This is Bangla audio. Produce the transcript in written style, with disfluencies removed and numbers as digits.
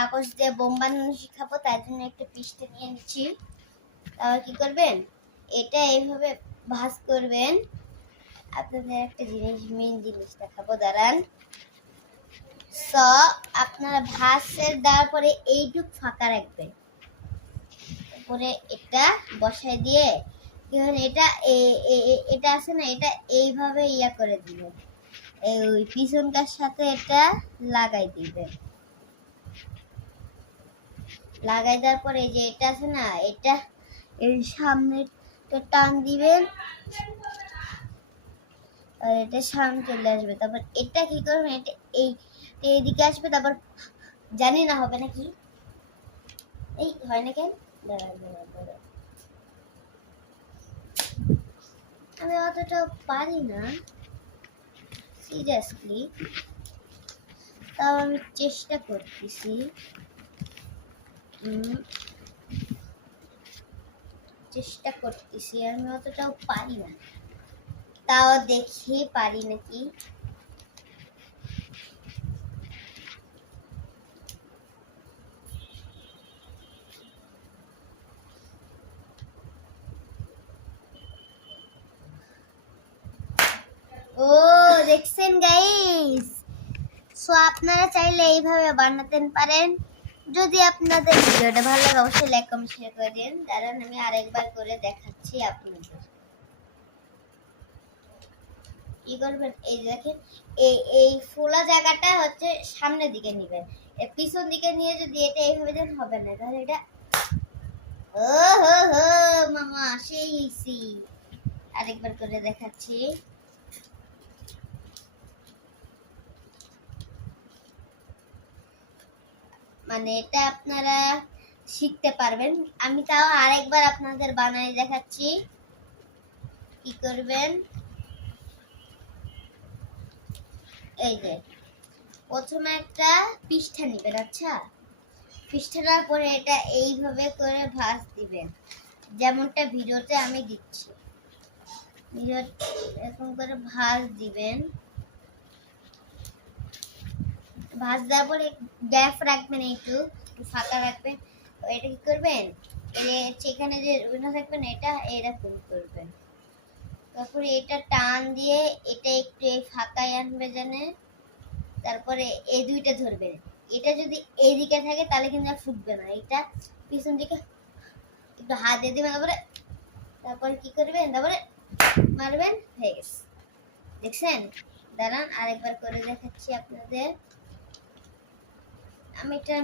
কাগজ দিয়ে বোম বানানো শিখাবো, তার জন্য একটা পৃষ্ঠা নিয়ে নিচ্ছি। তারপর কি করবেন, এটা এইভাবে ভাঁজ করবেন। আপনাদের একটা মেন জিনিস দেখাবো, দাঁড়ান। আপনারা ভাঁজের দেওয়ার পরে এইটুক ফাঁকা রাখবেন, তারপরে এটা বসাই দিয়ে এটা এটা আছে না, এটা এইভাবে ইয়া করে দিবেন, ওই পিছনটার সাথে এটা লাগাই দিবেন। লাগাই দেওয়ার পরে যে এটা আছে না, এটা এই সামনে টান দিবেন আর এটা সামনে চলে আসবে। তারপর এটা কি করবেন, এটা এইদিকে আসবে। তারপর জানি না হবে নাকি, এই হয় না কেন, আমি অতটা পারি না সিরিয়াসলি, তাও আমি চেষ্টা করতেছি। আমি অতটাও পারি না, তাও দেখি পারি নাকি। ও দেখছেন গাইস, সো আপনারা চাইলে এইভাবে বানাতে পারেন। যদি আপনাদের ভিডিওটা ভালো লাগে অবশ্যই লাইক কমেন্ট শেয়ার করে দিন। দাঁড়ান আমি আরেকবার করে দেখাচ্ছি আপনাদের। কি করবেন, এই দেখেন, এই ফোলা জায়গাটা হচ্ছে সামনের দিকে নিবেন, পিছন দিকে নিয়ে যদি এটা এইভাবে দেন হবে না, তাহলে এটা ও হো হো মামা সেই আরেকবার করে দেখাচ্ছি। মানে এটা আপনারা শিখতে পারবেন। আমি তাও আরেকবার আপনাদের বানাই দেখাচ্ছি। কি করবেন, এই যে প্রথমে একটা পৃষ্ঠা নেবেন। আচ্ছা, পৃষ্ঠাটার পরে এটা এইভাবে করে ভাঁজ দিবেন, যেমনটা ভিডিওতে আমি দিচ্ছি। ভিডিও এরকম করে ভাঁজ দিবেন। ভাঁজ দেওয়ার পরে গ্যাপ রাখবেন, একটু ফাঁকা রাখবেন। এটা কি করবেন, সেখানে যে রুনা থাকবেন এটা এরকম করবেন। তারপরে এটা টান দিয়ে এটা একটু ফাঁকায় আনবে জানে। তারপরে এই দুইটা ধরবেন। এটা যদি এইদিকে থাকে তাহলে কিন্তু আর ফুটবে না, এটা পিছন দিকে একটু হাত দিয়ে দিবেন। তারপরে কি করবেন, তারপরে মারবেন, হয়ে গেছে। দেখছেন, দাঁড়ান আরেকবার করে দেখাচ্ছি আপনাদের। আমি এটা